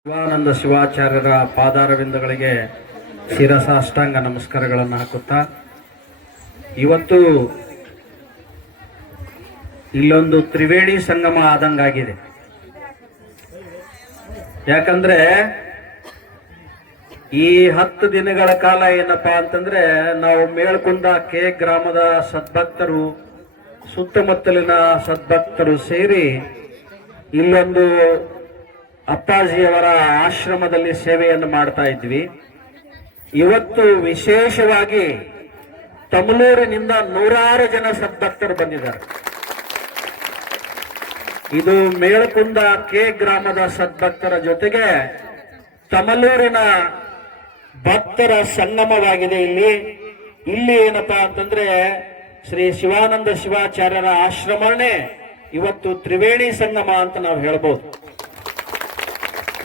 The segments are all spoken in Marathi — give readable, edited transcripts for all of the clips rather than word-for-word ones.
ಶಿವಾನಂದ ಶಿವಾಚಾರ್ಯರ ಪಾದಾರವಿಂದಗಳಿಗೆ ಶಿರಸಾಷ್ಟಾಂಗ ನಮಸ್ಕಾರಗಳನ್ನು ಹಾಕುತ್ತಾ ಇವತ್ತು ಇಲ್ಲೊಂದು ತ್ರಿವೇಣಿ ಸಂಗಮ ಆದಂಗಾಗಿದೆ. ಯಾಕಂದ್ರೆ ಈ 10 ದಿನಗಳ ಕಾಲ ಏನಪ್ಪಾ ಅಂತಂದ್ರೆ ನಾವು ಮೇಳ್ಕುಂದ ಕೆ ಗ್ರಾಮದ ಸದ್ಭಕ್ತರು ಸುತ್ತಮುತ್ತಲಿನ ಸದ್ಭಕ್ತರು ಸೇರಿ ಇಲ್ಲೊಂದು ಅಪ್ಪಾಜಿಯವರ ಆಶ್ರಮದಲ್ಲಿ ಸೇವೆಯನ್ನು ಮಾಡ್ತಾ ಇದ್ವಿ. ಇವತ್ತು ವಿಶೇಷವಾಗಿ ತಮಲೂರಿನಿಂದ ನೂರಾರು ಜನ ಸದ್ಭಕ್ತರು ಬಂದಿದ್ದಾರೆ. ಇದು ಮೇಳಕುಂದ ಕೆ ಗ್ರಾಮದ ಸದ್ಭಕ್ತರ ಜೊತೆಗೆ ತಮಲೂರಿನ ಭಕ್ತರ ಸಂಗಮವಾಗಿದೆ. ಇಲ್ಲಿ ಏನಪ್ಪಾ ಅಂತಂದ್ರೆ ಶ್ರೀ ಶಿವಾನಂದ ಶಿವಾಚಾರ್ಯರ ಆಶ್ರಮನೇ ಇವತ್ತು ತ್ರಿವೇಣಿ ಸಂಗಮ ಅಂತ ನಾವು ಹೇಳ್ಬೋದು.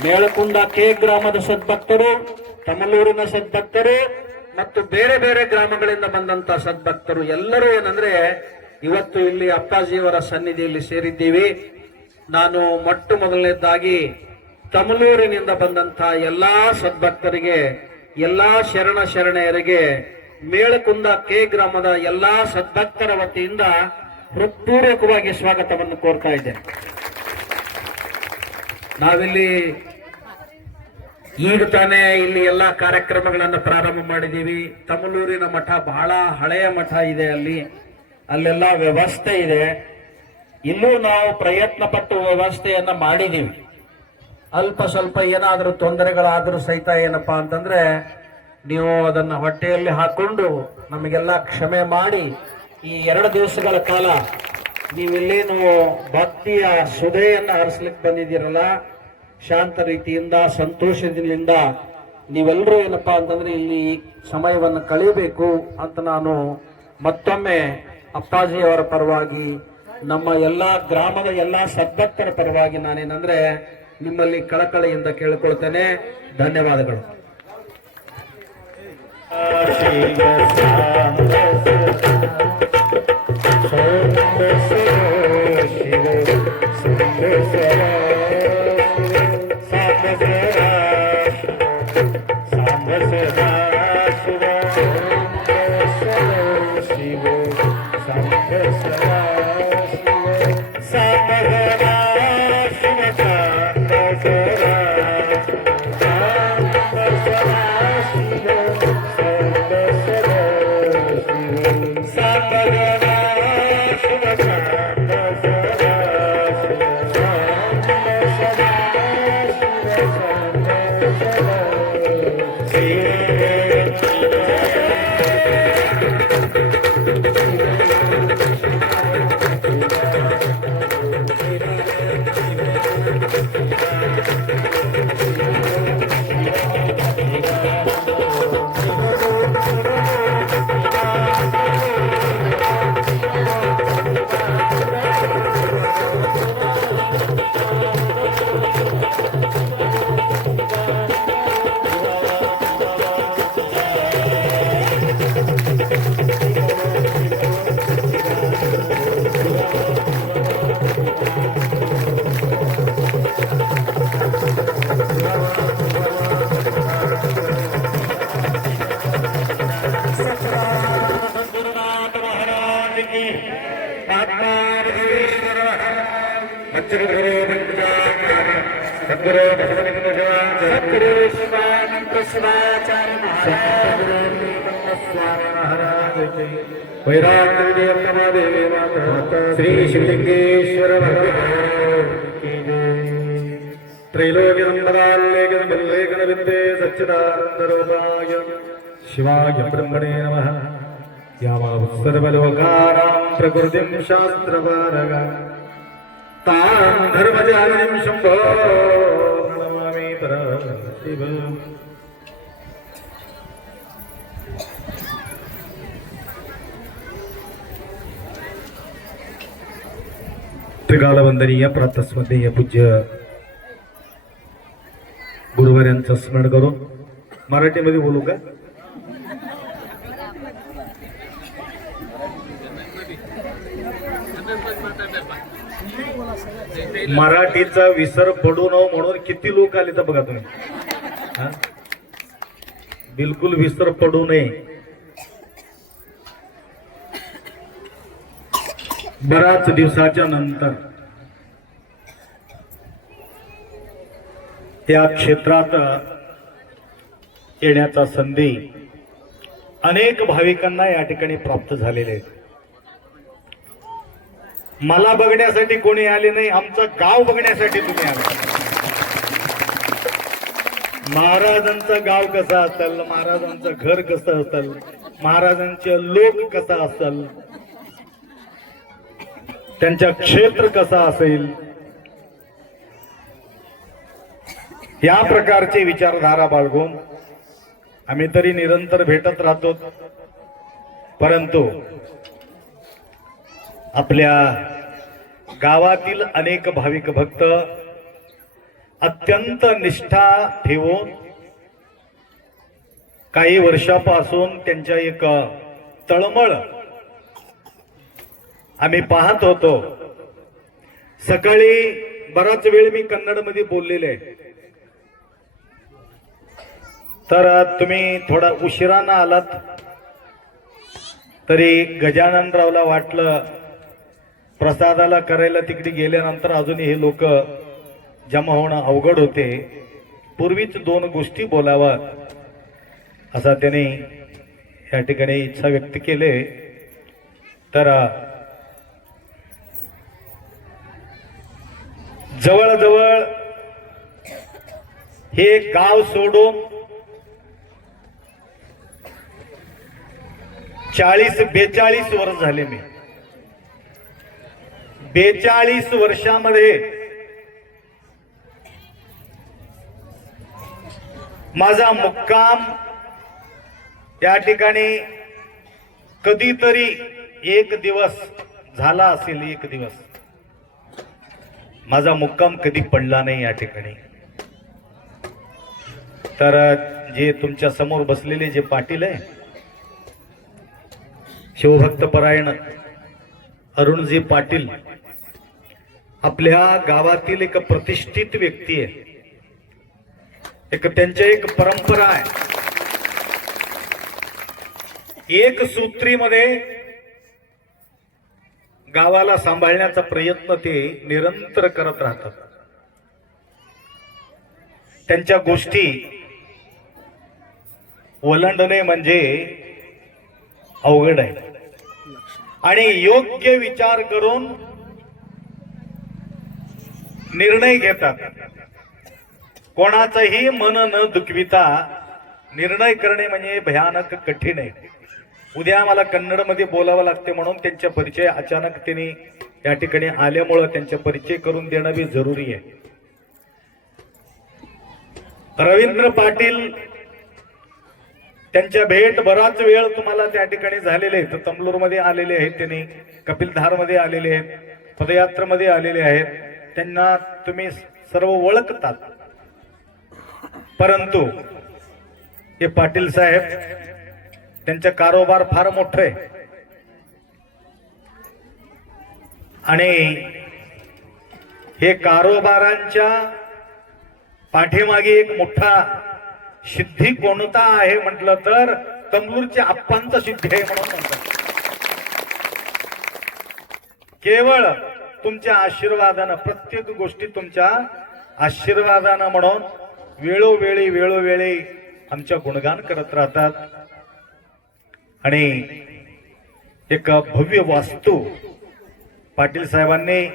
ಮೇಳಕುಂದ ಕೆ ಗ್ರಾಮದ ಸದ್ಭಕ್ತರು, ತಮಲೂರಿನ ಸದ್ಭಕ್ತರು ಮತ್ತು ಬೇರೆ ಬೇರೆ ಗ್ರಾಮಗಳಿಂದ ಬಂದಂತ ಸದ್ಭಕ್ತರು ಎಲ್ಲರೂ ಏನಂದ್ರೆ ಇವತ್ತು ಇಲ್ಲಿ ಅಪ್ಪಾಜಿಯವರ ಸನ್ನಿಧಿಯಲ್ಲಿ ಸೇರಿದ್ದೀವಿ. ನಾನು ಮೊಟ್ಟ ಮೊದಲನೇದಾಗಿ ತಮಲೂರಿನಿಂದ ಬಂದಂತ ಎಲ್ಲಾ ಸದ್ಭಕ್ತರಿಗೆ, ಎಲ್ಲಾ ಶರಣೆಯರಿಗೆ, ಮೇಳಕುಂದ ಕೆ ಗ್ರಾಮದ ಎಲ್ಲಾ ಸದ್ಭಕ್ತರ ವತಿಯಿಂದ ಹೃತ್ಪೂರ್ವಕವಾಗಿ ಸ್ವಾಗತವನ್ನು ಕೋರ್ತಾ ಇದ್ದೇನೆ. ನಾವಿಲ್ಲಿ ಈಗ ತಾನೇ ಇಲ್ಲಿ ಎಲ್ಲಾ ಕಾರ್ಯಕ್ರಮಗಳನ್ನು ಪ್ರಾರಂಭ ಮಾಡಿದ್ದೀವಿ. ತಮಲೂರಿನ ಮಠ ಬಹಳ ಹಳೆಯ ಮಠ ಇದೆ, ಅಲ್ಲೆಲ್ಲ ವ್ಯವಸ್ಥೆ ಇದೆ. ಇಲ್ಲೂ ನಾವು ಪ್ರಯತ್ನ ಪಟ್ಟು ವ್ಯವಸ್ಥೆಯನ್ನ ಮಾಡಿದ್ದೀವಿ. ಅಲ್ಪ ಸ್ವಲ್ಪ ಏನಾದರೂ ತೊಂದರೆಗಳಾದರೂ ಸಹಿತ ಏನಪ್ಪಾ ಅಂತಂದ್ರೆ ನೀವು ಅದನ್ನ ಹೊಟ್ಟೆಯಲ್ಲಿ ಹಾಕೊಂಡು ನಮಗೆಲ್ಲ ಕ್ಷಮೆ ಮಾಡಿ ಈ 2 ದಿವಸಗಳ ಕಾಲ ನೀವಿಲ್ಲೇನು ಭಕ್ತಿಯ ಸುಧೆಯನ್ನ ಹರಿಸ್ಲಿಕ್ಕೆ ಬಂದಿದ್ದೀರಲ್ಲ, ಶಾಂತ ರೀತಿಯಿಂದ ಸಂತೋಷದಿಂದ ನೀವೆಲ್ಲರೂ ಏನಪ್ಪಾ ಅಂತಂದ್ರೆ ಇಲ್ಲಿ ಸಮಯವನ್ನು ಕಳೆಯಬೇಕು ಅಂತ ನಾನು ಮತ್ತೊಮ್ಮೆ ಅಪ್ಪಾಜಿಯವರ ಪರವಾಗಿ, ನಮ್ಮ ಎಲ್ಲಾ ಗ್ರಾಮದ ಎಲ್ಲಾ ಸದ್ಭಕ್ತರ ಪರವಾಗಿ ನಾನೇನಂದ್ರೆ ನಿಮ್ಮಲ್ಲಿ ಕಳಕಳಿಯಿಂದ ಕೇಳಿಕೊಳ್ತೇನೆ. ಧನ್ಯವಾದಗಳು. ಶ್ರೀ ಶಿವಲಿಂಗೇಶ್ವರ ತ್ರೈಲೋಕ್ಯನಂದರಾಲ್ಲೇಖನ ವಿದ್ಯೆ ಸಚ್ಚಿದಾನಂದ ರೂಪಾಯ ಶಿವಾಯ ಬ್ರಹ್ಮಣೇ ನಮಃ. ಸರ್ವಲೋಕಾನಾಂ ಪ್ರಕೃತಿಂ ಶಾಸ್ತ್ರಪಾರಗ ತಾಂ ಧರ್ಮಜಾನನಿಂ ಶಂಭೋ ನಮಾಮಿ ಪರಶಿವ. त्रिकालवंदनीय प्रातस्मरणीय पूज्य गुरुवारांचं स्मरण करून मराठीमध्ये बोलू का? मराठीचा विसर पडू नये म्हणून किती लोक आले तर बघा तुम्ही. बिलकुल विसर पडू नये. बराच दिवसाच्या नंतर त्या क्षेत्रात येण्याचा संधी अनेक भाविकांना या ठिकाणी प्राप्त झालेले आहेत. मला बघण्यासाठी कोणी आले नाही, आमचं गाव बघण्यासाठी तुम्ही आले. महाराजांचं गाव कसं असेल, महाराजांचं घर कसं असेल, महाराजांचे लोक कसा असेल, त्यांच्या क्षेत्र कसा असेल, या प्रकारचे विचारधारा बाळगून आम्ही तरी निरंतर भेटत राहतो. परंतु आपल्या गावातील अनेक भाविक भक्त अत्यंत निष्ठा ठेवून काही वर्षापासून त्यांच्या एक तळमळ आम्ही पाहत होतो. सकाळी बराच वेळ मी कन्नडमध्ये बोललेले, तर तुम्ही थोडा उशिरानं आलात तरी गजाननरावला वाटलं प्रसादाला करायला तिकडे गेल्यानंतर अजूनही हे लोक जमा होणं अवघड होते, पूर्वीच दोन गोष्टी बोलावा असा त्याने या ठिकाणी इच्छा व्यक्त केले. तर जवळजवळ हे गाव सोडून 40-42 वर्ष झाले. मी 42 वर्षामध्ये माझा मुक्काम या ठिकाणी कधीतरी एक दिवस झाला असेल. एक दिवस माझा मुक्काम कधी पडला नाही या ठिकाणी. तर जे तुमच्या समोर बसलेले जे पाटील आहे, शिवभक्त परायण अरुणजी पाटील, आपल्या गावातील एक प्रतिष्ठित व्यक्ती आहे. एक त्यांच्या एक परंपरा आहे, एक सूत्रीमध्ये गावाला सांभाळण्याचा प्रयत्न ते निरंतर करत राहतात. त्यांच्या गोष्टी ओलांडणे म्हणजे अवघड आहे आणि योग्य विचार करून निर्णय घेतात. कोणाचंही मन न दुखविता निर्णय करणे म्हणजे भयानक कठीण आहे. उद्या मला कन्नडमध्ये बोलावं लागते म्हणून त्यांचा परिचय अचानक त्यांनी या ठिकाणी आल्यामुळं त्यांचा परिचय करून देणं बी जरुरी आहे. रवींद्र पाटील त्यांच्या भेट बराच वेळ तुम्हाला त्या ठिकाणी झालेले आहेत. तमलूरमध्ये आलेले आहेत, त्यांनी कपिलधारमध्ये आलेले आहेत, पदयात्रेमध्ये आलेले आहेत. त्यांना तुम्ही सर्व ओळखतात. परंतु हे पाटील साहेब, त्यांचा कारोबार फार मोठा आहे आणि हे कारोबारांच्या पाठीमागे एक मोठा सिद्धी कोणता आहे म्हटलं तर तमलूरच्या आप्पांचा सिद्धी आहे म्हणून म्हणतात. केवळ तुमच्या आशीर्वादानं, प्रत्येक गोष्टी तुमच्या आशीर्वादानं म्हणून वेळोवेळी आमच्या गुणगान करत राहतात. आणि एक भव्य वास्तू पाटील साहेबांनी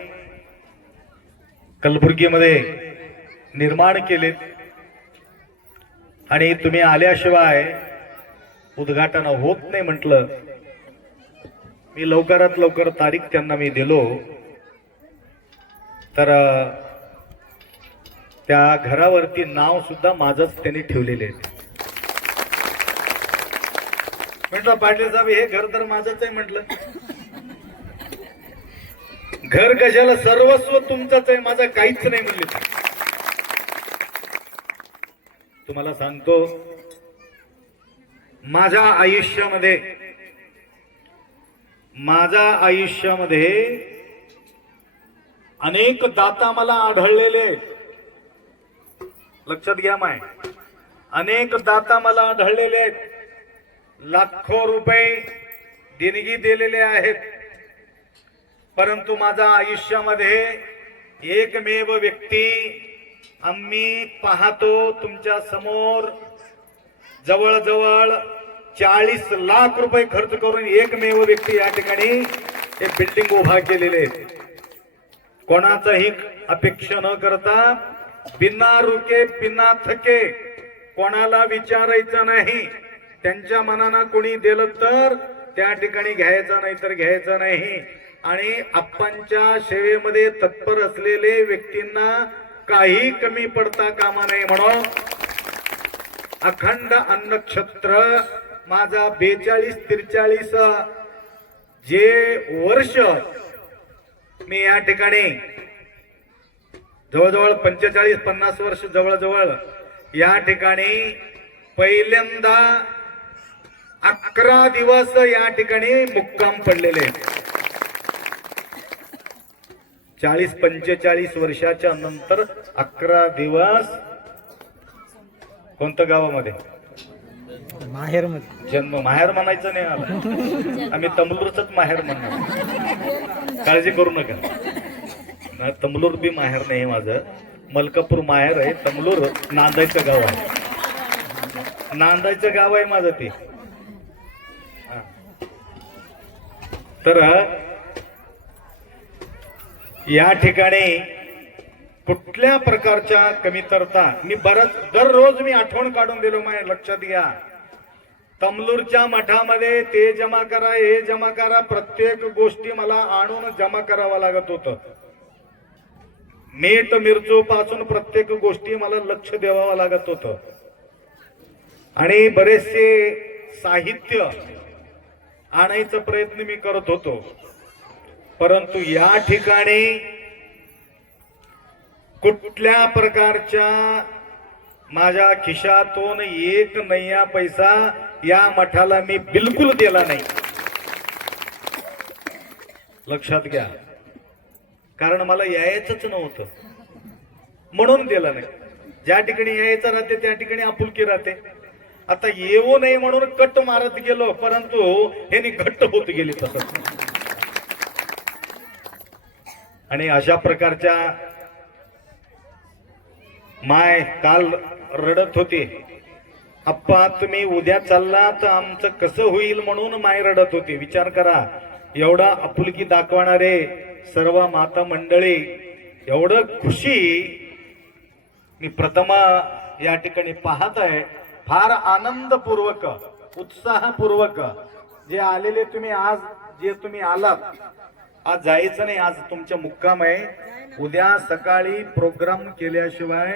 कलबुर्गीमध्ये निर्माण केलेत आणि तुम्ही आल्याशिवाय उद्घाटन होत नाही म्हटलं. मी लवकरात लवकर तारीख त्यांना मी दिलो, तर त्या घरावरती नाव सुद्धा माझंच त्यांनी ठेवलेले आहे. म्हटलं पाटील साहेब, हे घर तर माझंच आहे. म्हटलं घर कशाला, सर्वस्व तुमचंच आहे, माझं काहीच नाही म्हणले. तुम्हाला सांगतो, माझ्या आयुष्यामध्ये अनेक दाता मला आढळलेले, लक्षात घ्या माय, अनेक दाता मला आढळलेले आहेत. लाखो रुपये देणगी दिलेले आहेत. परंतु माझ्या आयुष्यामध्ये एकमेव व्यक्ती आम्ही पाहतो तुमच्या समोर, जवळजवळ 40 लाख रुपये खर्च करून एकमेव व्यक्ती या ठिकाणी हे बिल्डिंग उभा केलेले आहेत. कोणाचाही अपेक्षा न करता, बिना रुके बिना थके कोणाला विचारायचं नाही. त्यांच्या मनानं कोणी दिलं तर त्या ठिकाणी घ्यायचं, नाही तर घ्यायचं नाही. आणि आप्पांच्या सेवेमध्ये तत्पर असलेले व्यक्तींना काही कमी पडता कामा नये म्हणून अखंड अन्नक्षत्र माझा 42-43 जे वर्ष मी या ठिकाणी जवळजवळ 45-50 वर्ष जवळजवळ या ठिकाणी पहिल्यांदा 11 दिवस या ठिकाणी मुक्काम पडलेले. 40-45 वर्षाच्या नंतर 11 दिवस कोणत्या गावामध्ये? माहेर मध्ये. जन्म. माहेर म्हणायचं नाही आला, आम्ही तमलूरच माहेर म्हणणार, काळजी करू नका. तमलूर बी माहेर नाही माझं, मलकापूर माहेर आहे. तमलूर नांदायचं गाव आहे, नांदायचं गाव आहे माझं ते. तर या ठिकाणी कुठल्या प्रकारच्या कमीतरता मी दररोज मी आठवण काढून दिलो. माझ्या लक्षात घ्या, तमलूरच्या मठामध्ये ते जमा करा, हे जमा करा, प्रत्येक गोष्टी मला आणून जमा करावं लागत होतं. मीठ मिरचू पासून प्रत्येक गोष्टी मला लक्ष द्यावं लागत होतं. आणि बरेचसे साहित्य आणायचा प्रयत्न मी करत होतो. परंतु या ठिकाणी कुठल्या प्रकारच्या माझ्या खिशातून एक नैया पैसा या मठाला मी बिलकुल दिला नाही. लक्षात घ्या, कारण मला यायचंच नव्हतं म्हणून दिलं नाही. ज्या ठिकाणी यायचं राहते त्या ठिकाणी आपुलकी राहते. आता येऊ नये म्हणून कट मारत गेलो, परंतु हे घट्ट होत गेली तसंच. आणि अशा प्रकारच्या माय काल रडत होते, अप्पा तुम्ही उद्या चालला तर आमचं कसं होईल म्हणून माय रडत होते. विचार करा, एवढा आपुलकी दाखवणारे सर्व माता मंडळी, एवढं खुशी मी प्रथम या ठिकाणी पाहत आहे. फार आनंदपूर्वक, उत्साहपूर्वक जे आलेले तुम्ही, आज जे तुम्ही आलात, आज जायचं नाही, आज तुमचा मुक्काम आहे. उद्या सकाळी प्रोग्राम केल्याशिवाय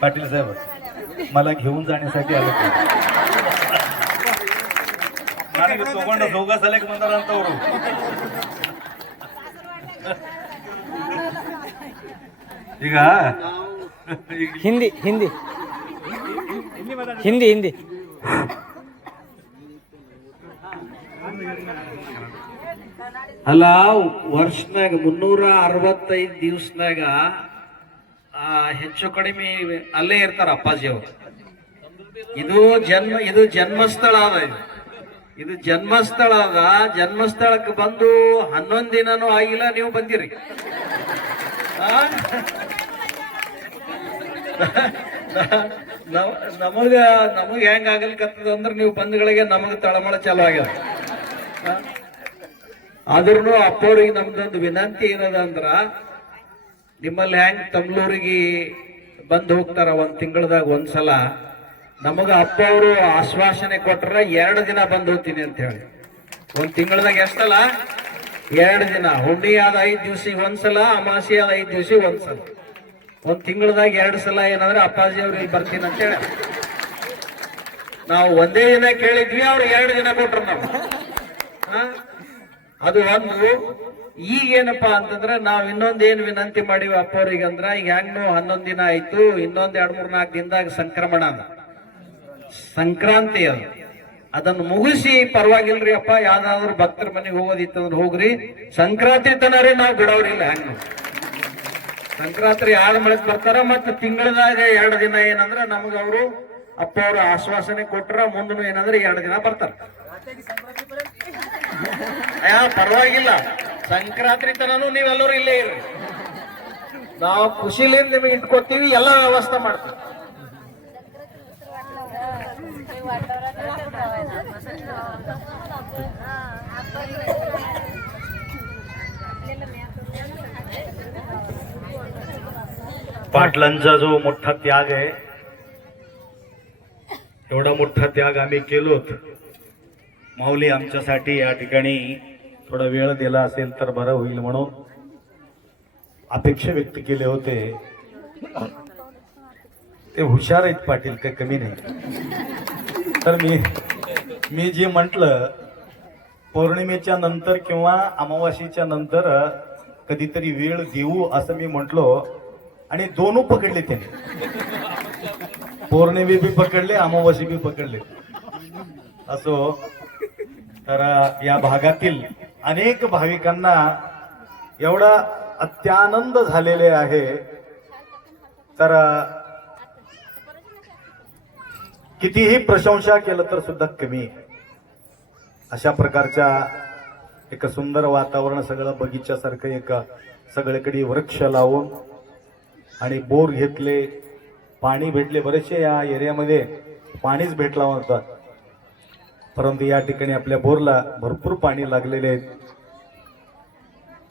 पाटील साहेब मला घेऊन जाण्यासाठी आलो. तोंड दोघं झाले म्हणतात ಈಗ हिंदी हिंदी हिंदी हिंदी ಅಲ್ಲ ವರ್ಷನಾಗ 365 ದಿವಸನಾಗ ಹೆಚ್ಚು ಕಡಿಮೆ ಅಲ್ಲೇ ಇರ್ತಾರ ಅಪ್ಪಾಜಿ ಅವರು. ಇದು ಜನ್ಮಸ್ಥಳ ಅದ. ಇದು ಜನ್ಮಸ್ಥಳ ಅದ. ಜನ್ಮಸ್ಥಳಕ್ಕೆ ಬಂದು 11 ದಿನನೂ ಆಗಿಲ್ಲ, ನೀವು ಬಂದಿರಿ. ನಮಗ ಹೆಂಗ ಆಗಲ್ಕತ್ತದ ಅಂದ್ರೆ ನೀವು ಬಂಧುಗಳಿಗೆ ನಮಗ ತಳಮಳ ಚಾಲು ಆಗ್ಯದ. ಆದ್ರೂ ಅಪ್ಪವ್ರಿಗೆ ನಮ್ದೊಂದು ವಿನಂತಿ ಏನದ ಅಂದ್ರ, ನಿಮ್ಮಲ್ಲಿ ಹೆಂಗ್ ತಮ್ಲೂರಿಗೆ ಬಂದು ಹೋಗ್ತಾರ ಒಂದ್ ತಿಂಗಳದಾಗ ಒಂದ್ಸಲ, ನಮಗ ಅಪ್ಪ ಅವರು ಆಶ್ವಾಸನೆ ಕೊಟ್ರ 2 ದಿನ ಬಂದು ಹೋಗ್ತೀನಿ ಅಂತ ಹೇಳಿ. ಒಂದ್ ತಿಂಗಳದಾಗ ಎಷ್ಟಲ್ಲ? 2 ದಿನ. ಹುಣ್ಣಿ ಆದ 5 ದಿವ್ಸಿಗೆ ಒಂದ್ಸಲ, ಅಮಾಸಿ ಆದ 5 ದಿವ್ಸಿಗೆ ಒಂದ್ಸಲ. ಒಂದ್ ತಿಂಗಳದಾಗ 2 ಸಲ ಏನಂದ್ರೆ ಅಪ್ಪಾಜಿ ಅವ್ರಿಗೆ ಬರ್ತೀನಿ ಅಂತ ಹೇಳಿ. ನಾವು ಒಂದೇ ದಿನ ಕೇಳಿದ್ವಿ, ಅವ್ರು 2 ದಿನ ಕೊಟ್ರು ನಾವು. ಅದು ಒಂದು. ಈಗೇನಪ್ಪಾ ಅಂತಂದ್ರೆ ನಾವ್ ಇನ್ನೊಂದೇನು ವಿನಂತಿ ಮಾಡಿವಿ ಅಪ್ಪವ್ರಿಗೆ ಅಂದ್ರ, ಈಗ ಹೆಂಗ್ 11 ದಿನ ಆಯ್ತು, ಇನ್ನೊಂದ್ 2-3-4 ದಿನದಾಗ ಸಂಕ್ರಮಣ ಅದ, ಸಂಕ್ರಾಂತಿ ಅದ. ಅದನ್ನು ಮುಗಿಸಿ ಪರವಾಗಿಲ್ರಿ ಅಪ್ಪ, ಯಾವ್ದಾದ್ರು ಭಕ್ತರ ಮನೆಗೆ ಹೋಗೋದಿತ್ತಂದ್ರೆ ಹೋಗ್ರಿ, ಸಂಕ್ರಾಂತಿ ತನರಿ ನಾವು ಬಿಡೋರಿಲ್ಲ. ಹೆಂಗ್ ಸಂಕ್ರಾಂತಿ ಆಳ್ಮಳಕ್ ಬರ್ತಾರ, ಮತ್ತೆ ತಿಂಗಳದಾಗ 2 ದಿನ ಏನಂದ್ರ ನಮಗ ಅವರು ಅಪ್ಪ ಅವರು ಆಶ್ವಾಸನೆ ಕೊಟ್ರ, ಮುಂದೂ ಏನಂದ್ರೆ 2 ದಿನ ಬರ್ತಾರ. ಪರವಾಗಿಲ್ಲ, ಸಂಕ್ರಾಂತಿ ತನೂ ನೀವೆಲ್ಲರೂ ಇಲ್ಲೇ ಇರ್ರಿ, ನಾವು ಖುಷಿಲಿಂದ ನಿಮಗೆ ಇಟ್ಕೋತೀವಿ, ಎಲ್ಲ ವ್ಯವಸ್ಥೆ ಮಾಡ್ತೀವಿ. पाटलांचा जो मोठा त्याग आहे, एवढा मोठा त्याग आम्ही केलोत. माऊली आमच्यासाठी या ठिकाणी थोडा वेळ दिला असेल तर बरं होईल म्हणून अपेक्षा व्यक्त केले होते. ते हुशार आहेत पाटील, काही कमी नाही. तर मी जे म्हटलं पौर्णिमेच्या नंतर किंवा अमावास्येच्या नंतर कधीतरी वेळ देऊ असं मी म्हटलो आणि दोनों पकडले त्याने. पौर्णिमे बी पकडले, अमावास्ये बी पकडले. असो, तर या भागातील अनेक भाविकांना एवढा अत्यानंद झालेले आहे, तर कितीही प्रशंसा केलं तर सुद्धा कमी आहे. अशा प्रकारच्या एक सुंदर वातावरण, सगळं बगीच्यासारखं, एक सगळीकडे वृक्ष लावून आणि बोर घेतले, पाणी भेटले. बरेचसे या एरियामध्ये पाणीच भेटला होता, परंतु या ठिकाणी आपल्या बोरला भरपूर पाणी लागलेले आहेत.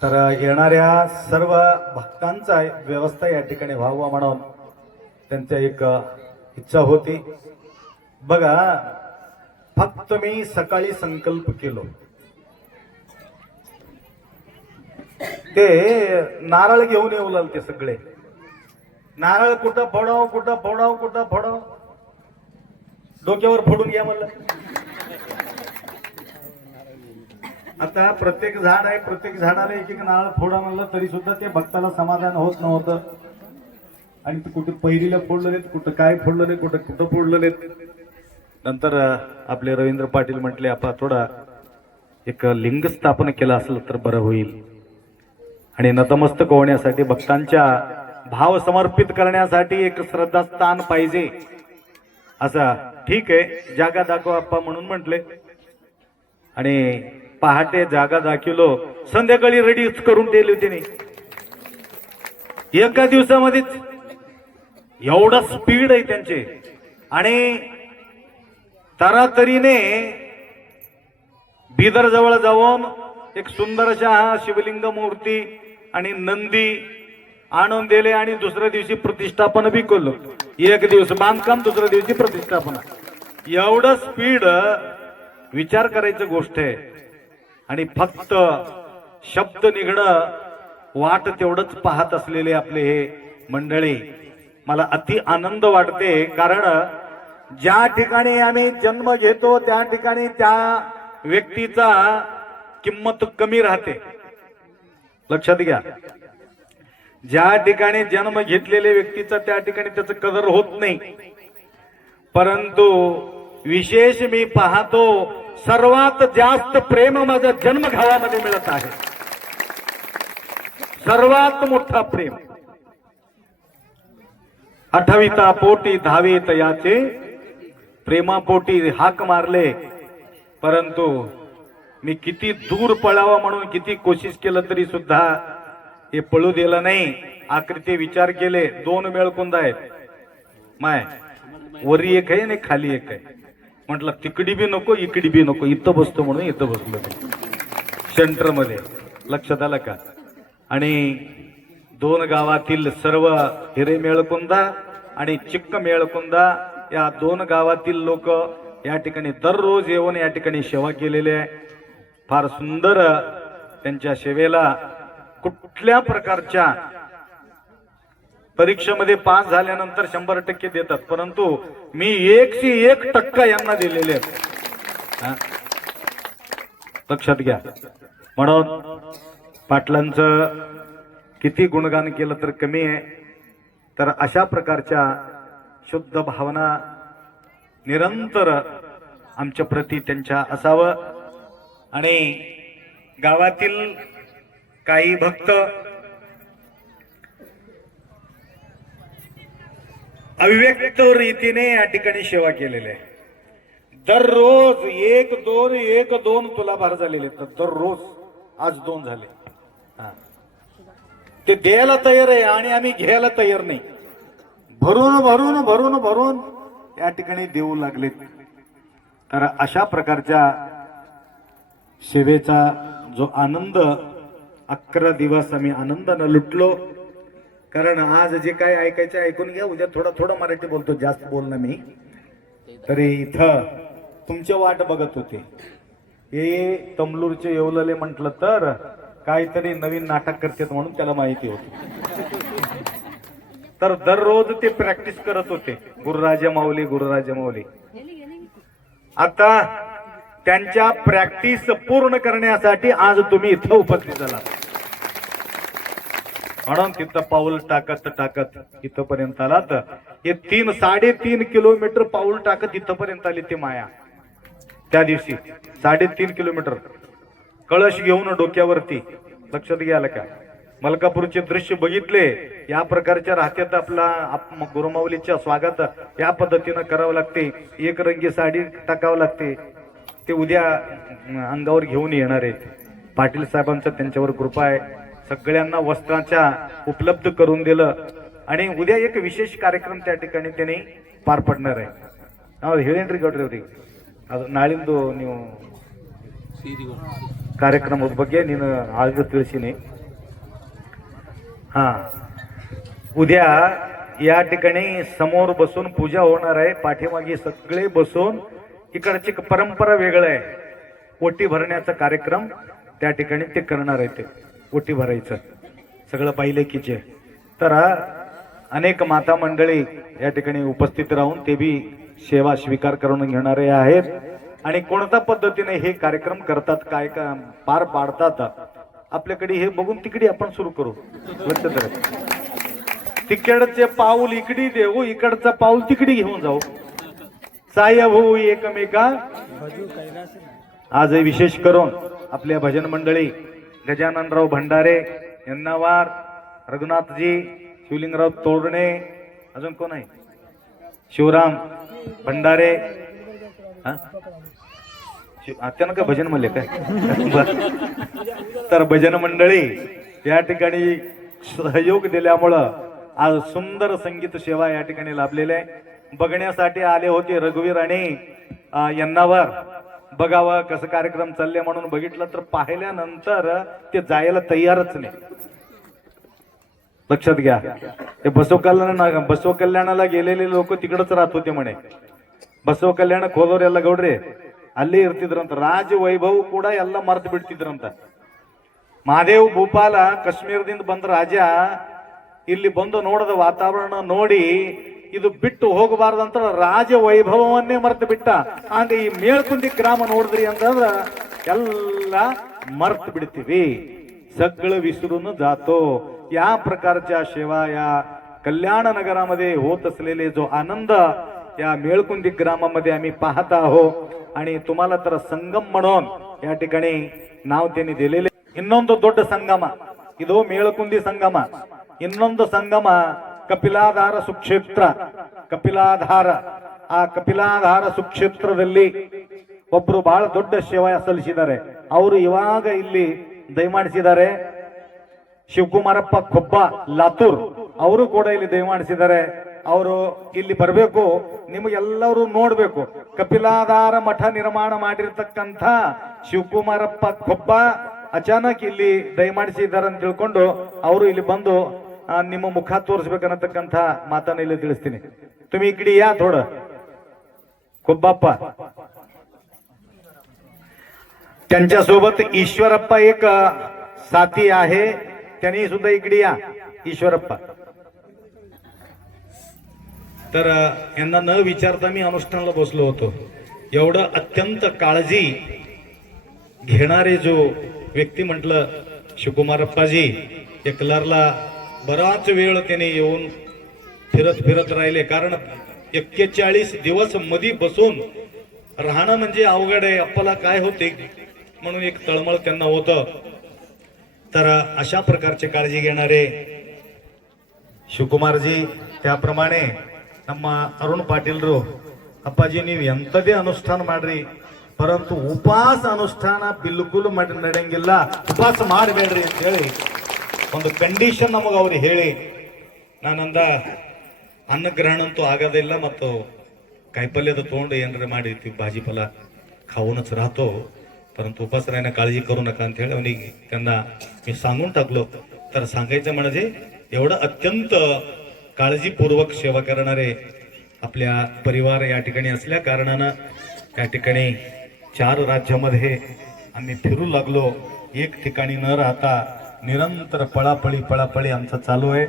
तर येणाऱ्या सर्व भक्तांचा व्यवस्था या ठिकाणी व्हावा म्हणून त्यांच्या एक इच्छा होती. बघा, फक्त मी सकाळी संकल्प केलो, ते नारळ घेऊन येऊ लागले. ते सगळे नारळ कुठं फोडाव, कुठं फोडाव, कुठं फोडाव, डोक्यावर फोडून घ्या म्हणलं. आता प्रत्येक झाड आहे, प्रत्येक झाडाला एक एक नारळ फोडा म्हणलं तरी सुद्धा ते भक्ताला समाधान होत नव्हतं. आणि ते कुठे पहिलीला फोडलं नाहीत, कुठं काय फोडलं नाही, कुठं कुठं फोडलं नाहीत. नंतर आपले रवींद्र पाटील म्हटले, आपण थोडा एक लिंग स्थापन केलं असलं तर बरं होईल. आणि नतमस्तक होण्यासाठी, भक्तांच्या भाव समर्पित करण्यासाठी एक श्रद्धास्थान पाहिजे. असं ठीक आहे, जागा दाखवा आप्पा म्हणून म्हटले. आणि पहाटे जागा दाखवलो, संध्याकाळी रेडीच करून ठेवली होती. एका दिवसामध्येच एवढा स्पीड आहे त्यांचे. आणि तरातरीने बिदर जवळ जाऊन एक सुंदर अशा शिवलिंग मूर्ती आणि नंदी आणून दिले आणि दुसऱ्या दिवशी प्रतिष्ठापन बी केलं. एक दिवस बांधकाम, दुसऱ्या दिवशी प्रतिष्ठापन. एवढं स्पीड, विचार करायची गोष्ट आहे. आणि फक्त शब्द निघणं वाट तेवढंच पाहत असलेले आपले हे मंडळी, मला अति आनंद वाटते. कारण ज्या ठिकाणी आम्ही जन्म घेतो त्या ठिकाणी त्या व्यक्तीचा किंमत कमी राहते. लक्षात घ्या, ज्या ठिकाणी जन्म घेतलेल्या व्यक्तीचा त्या ठिकाणी त्याचं कदर होत नाही. परंतु विशेष मी पाहतो, सर्वात जास्त प्रेम माझ्या जन्मगावामध्ये मिळत आहे. सर्वात मोठा प्रेम. 8वीता पोटी 10वीत याचे प्रेमापोटी हाक मारले. परंतु मी किती दूर पळावं म्हणून किती कोशिश केलं तरी सुद्धा हे पळू दिलं नाही. आकृती विचार केले, 2 मेळकुंद आहेत, माय वरी एक आहे आणि खाली एक आहे. म्हटलं तिकडी बी नको, इकडी बी नको, इथं बसतो म्हणून इथं बसलो सेंटर मध्ये. लक्षात आलं का? आणि 2 गावातील सर्व हिरे मेळकुंदा आणि चिक्क मेळकुंदा या 2 गावातील लोक या ठिकाणी दररोज येऊन या ठिकाणी सेवा केलेली आहे. फार सुंदर त्यांच्या सेवेला कुठल्या प्रकारच्या परीक्षेमध्ये पास झाल्यानंतर 100% देतात, परंतु मी 101% यांना दिलेले आहेत. लक्षात घ्या. म्हणून पाटलांचं किती गुणगान केलं तर कमी आहे. तर अशा प्रकारच्या शुद्ध भावना निरंतर आमच्या प्रती त्यांच्या असावं. आणि गावातील काही भक्त अव्यक्त रीतीने या ठिकाणी सेवा केलेली आहे. दररोज 1-2 तुलाभार झालेले आहेत. दररोज आज 2 झाले. ते द्यायला तयार आहे आणि आम्ही घ्यायला तयार नाही. भरून भरून भरून भरून या ठिकाणी देऊ लागले. तर अशा प्रकारच्या सेवेचा जो आनंद 11 दिवस आम्ही आनंदानं लुटलो. कारण आज जे काय ऐकायचं ऐकून घ्या, उद्या थोडं मराठी बोलतो, जास्त बोलणं मी. तरी इथं तुमच्या वाट बघत होते. हे तमलूरचे येवलेले म्हटलं तर काहीतरी नवीन नाटक करतात म्हणून त्याला माहिती होती. तर दररोज ते प्रॅक्टिस करत होते, गुरुराजा माऊली. आता त्यांच्या प्रॅक्टिस पूर्ण करण्यासाठी आज तुम्ही इथं उपस्थित झाला, म्हणून तिथं पाऊल टाकत इथपर्यंत आलात. हे 3-3.5 किलोमीटर पाऊल टाकत इथपर्यंत आली ती माया. त्या दिवशी 3.5 किलोमीटर कळश घेऊन डोक्यावरती. लक्षात घ्यायला का, मलकापूरचे दृश्य बघितले, या प्रकारच्या राहत्यात आपला गुरुमाऊलीच्या स्वागत या पद्धतीनं करावं लागते. एक रंगी साडी टाकावं लागते. ते उद्या अंगावर घेऊन येणार आहेत. पाटील साहेबांचं त्यांच्यावर कृपा आहे, सगळ्यांना वस्त्राच्या उपलब्ध करून दिलं. आणि उद्या एक विशेष कार्यक्रम त्या ठिकाणी त्यांनी पार पडणार आहे. ನಾವು ಹೇಳೇನ್ರಿ ಗೌಡ್ರಿ ಅವ್ರಿಗೆ, ಅದು ನಾಳಿಂದು ನೀವು ಕಾರ್ಯಕ್ರಮದ ಬಗ್ಗೆ ನೀನು ಆಗ ತಿಳಿಸಿನಿ. हा, उद्या या ठिकाणी समोर बसून पूजा होणार आहे. पाठीमागे सगळे बसून, इकडची परंपरा वेगळं आहे. ओटी भरण्याचा कार्यक्रम त्या ठिकाणी ते करणार आहे. ते ओटी भरायचं सगळं पाहिले कीचे. तर अनेक माता मंडळी या ठिकाणी उपस्थित राहून ते बी सेवा स्वीकार करून घेणारे आहेत. आणि कोणत्या पद्धतीने हे कार्यक्रम करतात, काय का पार पाडतात, आपल्याकडे हे बघून तिकडे आपण सुरू करू. लक्षात राहा, तिकडचे पाऊल इकडे देऊ, इकडचं पाऊल तिकडे घेऊन जाऊ. साह्य होऊ एकमेका. आज विशेष करून आपल्या भजन मंडळी गजाननराव भंडारे, यन्नावार, रघुनाथजी, शिवलिंगराव तोरणे, अजून कोण आहे, शिवराम भंडारे, त्यांना काय भजन म्हणले काय. तर भजन मंडळी या ठिकाणी सहयोग दिल्यामुळं आज सुंदर संगीत सेवा या ठिकाणी लाभलेले आहे. बघण्यासाठी आले होते रघुवीर आणि यन्नावर, बघावं कसं कार्यक्रम चालले म्हणून बघितलं, तर पाहिल्यानंतर ते जायला तयारच नाही. लक्षात घ्या, ते बसव कल्याणाला गेलेले लोक तिकडच राहत होते म्हणे. ಬಸವ ಕಲ್ಯಾಣ ಹೋದವರೆಲ್ಲ ಗೌಡ್ರಿ ಅಲ್ಲೇ ಇರ್ತಿದ್ರಂತ. ರಾಜ ವೈಭವ್ ಕೂಡ ಎಲ್ಲ ಮರ್ತು ಬಿಡ್ತಿದ್ರಂತ. ಮಹಾದೇವ್ ಭೂಪಾಲ ಕಾಶ್ಮೀರದಿಂದ ಬಂದ ರಾಜ ಇಲ್ಲಿ ಬಂದು ನೋಡದ ವಾತಾವರಣ ನೋಡಿ ಇದು ಬಿಟ್ಟು ಹೋಗಬಾರ್ದಂತ ರಾಜ ವೈಭವವನ್ನೇ ಮರ್ತು ಬಿಟ್ಟ. ಹಂಗ ಈ ಮೇಳ್ಕುಂದಿ ಗ್ರಾಮ ನೋಡಿದ್ರಿ ಅಂತಂದ್ರ ಎಲ್ಲ मर्त बिडतीवी, सगळं विसरून जातो. या प्रकारच्या सेवा या कल्याण नगरामध्ये होत असलेले जो आनंद या मेळकुंदी ग्रामामध्ये आम्ही पाहत आहोत. आणि तुम्हाला तर संगम म्हणून या ठिकाणी नाव त्यांनी दिलेले. ಇನ್ನೊಂದು ದೊಡ್ಡ ಸಂಗಮ ಇದು ಮೇಳಕುಂದಿ ಸಂಗಮ. ಇನ್ನೊಂದು ಸಂಗಮ ಕಪಿಲಾಧಾರ ಸುಕ್ಷೇತ್ರ. ಕಪಿಲಾಧಾರ, ಆ ಕಪಿಲಾಧಾರ ಸುಕ್ಷೇತ್ರದಲ್ಲಿ ಒಬ್ರು ಬಹಳ ದೊಡ್ಡ ಸೇವೆ ಸಲ್ಲಿಸಿದ್ದಾರೆ. ಅವರು ಇವಾಗ ಇಲ್ಲಿ ದಯಮಾಡಿಸಿದ್ದಾರೆ. ಶಿವಕುಮಾರಪ್ಪ ಕೊಬ್ಬ ಲಾತೂರ್ ಅವರು ಕೂಡ ಇಲ್ಲಿ ದಯಮಾಡಿಸಿದ್ದಾರೆ. ಅವರು ಇಲ್ಲಿ ಬರಬೇಕು, ನಿಮಗೆಲ್ಲರೂ ನೋಡ್ಬೇಕು. ಕಪಿಲಾಧಾರ ಮಠ ನಿರ್ಮಾಣ ಮಾಡಿರ್ತಕ್ಕಂಥ ಶಿವಕುಮಾರಪ್ಪ ಕೊಬ್ಬ ಅಚಾನಕ್ ಇಲ್ಲಿ ದಯಮಾಡಿಸಿದ್ದಾರೆ ಅಂತ ತಿಳ್ಕೊಂಡು ಅವರು ಇಲ್ಲಿ ಬಂದು ನಿಮ್ಮ ಮುಖ ತೋರಿಸ್ಬೇಕನ್ನತಕ್ಕಂಥ ಮಾತನ್ನ ಇಲ್ಲಿ ತಿಳಿಸ್ತೀನಿ. तुम्ही इकडे या थोडं. कोब्बाप्पा, त्यांच्यासोबत ईश्वरप्पा एक साथी आहे, त्यांनी सुद्धा इकडे या. ईश्वरप्पा, तर यांना न विचारता मी अनुष्ठानाला बसलो होतो. एवढं अत्यंत काळजी घेणारे जो व्यक्ती म्हटलं शिवकुमारप्पाजी. एकलारला बराच वेळ त्याने येऊन फिरत राहिले. कारण 41 दिवस मधी बसून राहणं म्हणजे अवघड आहे. आपल्याला काय होते म्हणून एक तळमळ त्यांना होतं. तर अशा प्रकारचे काळजी घेणारे ಶಿವಕುಮಾರಜಿ, त्याप्रमाणे ನಮ್ಮ ಅರುಣ್ ಪಾಟೀಲ್ರು, ಅಪ್ಪಾಜಿ ನೀವು ಎಂಥದೇ ಅನುಷ್ಠಾನ ಮಾಡ್ರಿ, ಪರಂತು ಉಪವಾಸ ಅನುಷ್ಠಾನ ಬಿಲ್ಕುಲ್ ನಡೆಯಂಗಿಲ್ಲ, ಉಪವಾಸ ಮಾಡಬೇಡ್ರಿ ಅಂತ ಹೇಳಿ ಒಂದು ಕಂಡೀಷನ್ ನಮಗೆ ಅವ್ರು ಹೇಳಿ. ನಾನಂದ ಅನ್ನಗ್ರಹಣ ಅಂತೂ ಆಗೋದಿಲ್ಲ, ಮತ್ತು कायपल्यचं तोंड ಏನಾರ ಮಾಡಿ भाजीपाला खाऊनच राहतो, परंतु उपास राहण्या काळजी करू नका ಅಂತ ಹೇಳಿ ಅವನಿಗೆ त्यांना मी सांगून टाकलो. तर सांगायचं म्हणजे एवढं अत्यंत काळजीपूर्वक सेवा करणारे आपल्या परिवार या ठिकाणी असल्या कारणानं या ठिकाणी 4 राज्यामध्ये आम्ही फिरू लागलो. एक ठिकाणी न राहता निरंतर पळापळी आमचा चालू आहे.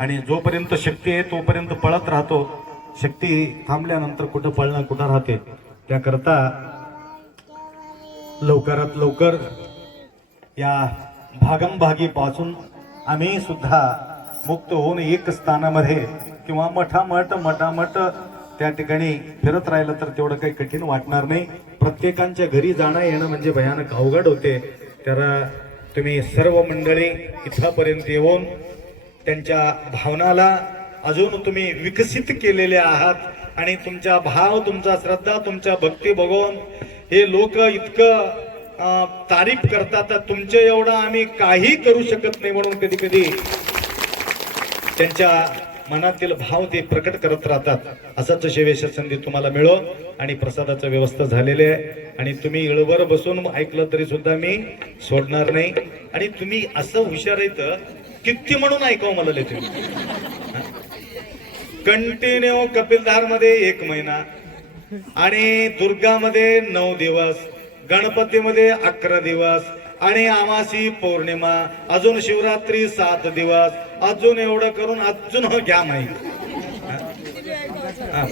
आणि जोपर्यंत शक्ती आहे तोपर्यंत पळत राहतो. शक्ती थांबल्यानंतर कुठं पळणं कुठं राहते. त्याकरता लवकरात लवकर या भागमभागीपासून आम्ही सुद्धा मुक्त होऊन एक स्थानामध्ये किंवा मठामठ त्या ठिकाणी फिरत राहिलं तर तेवढं काही कठीण वाटणार नाही. प्रत्येकांच्या घरी जाणं येणं म्हणजे भयानक अवघड होते. तर तुम्ही सर्व मंडळी इथपर्यंत येऊन त्यांच्या भावनाला अजून तुम्ही विकसित केलेले आहात आणि तुमचा भाव, तुमचा श्रद्धा, तुमच्या भक्ती बघून हे लोक इतकं तारीफ करतात. तुमच्या एवढं आम्ही काही करू शकत नाही म्हणून कधी कधी त्यांच्या मनातील भाव ते प्रकट करत राहतात. असंच शेवेश संधी तुम्हाला मिळो. आणि प्रसादाचं व्यवस्था झालेली आहे आणि तुम्ही इळवर बसून ऐकलं तरी सुद्धा मी सोडणार नाही. आणि तुम्ही असं हुशार येतं किती म्हणून ऐकावं मला लेते. कंटिन्यू कपिलधार मध्ये 1 महिना आणि दुर्गामध्ये 9 दिवस, गणपतीमध्ये 11 दिवस आणि अमासी पौर्णिमा, अजून शिवरात्री 7 दिवस, अजून एवढं करून अजून घ्या माहिती.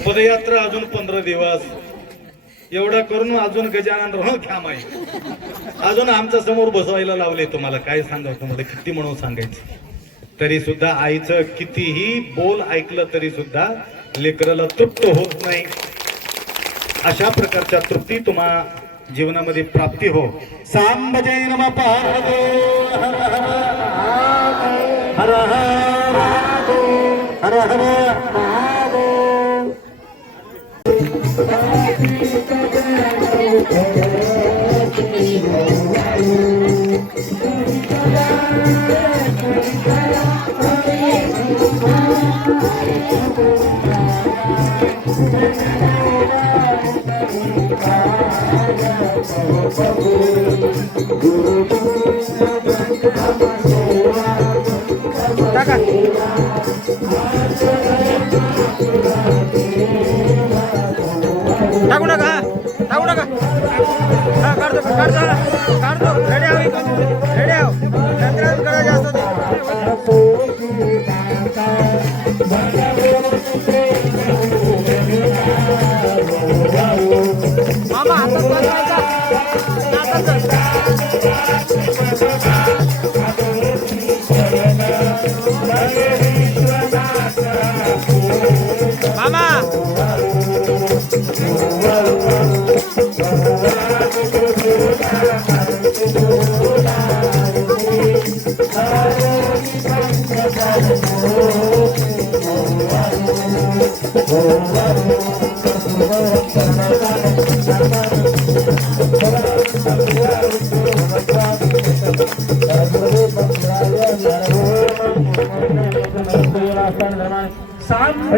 पदयात्रा अजून 15 दिवस, एवढं करून अजून गजानन घ्या माहिती. अजून आमच्या समोर बसवायला लावले. तुम्हाला काय सांगावं, तुम्हाला किती म्हणून सांगायचं. तरी सुद्धा आईचं कितीही बोल ऐकलं तरी सुद्धा लेकराला तृप्त होत नाही. अशा प्रकारच्या तृप्ती तुम्हा जीवनामध्ये प्राप्ती हो. सांब जय नमः पार्वती हर हर हर हर टाका टाकू नका टाकू नका. हा काढतो रेडी आहो नंतर करायचे असतो मामा सांब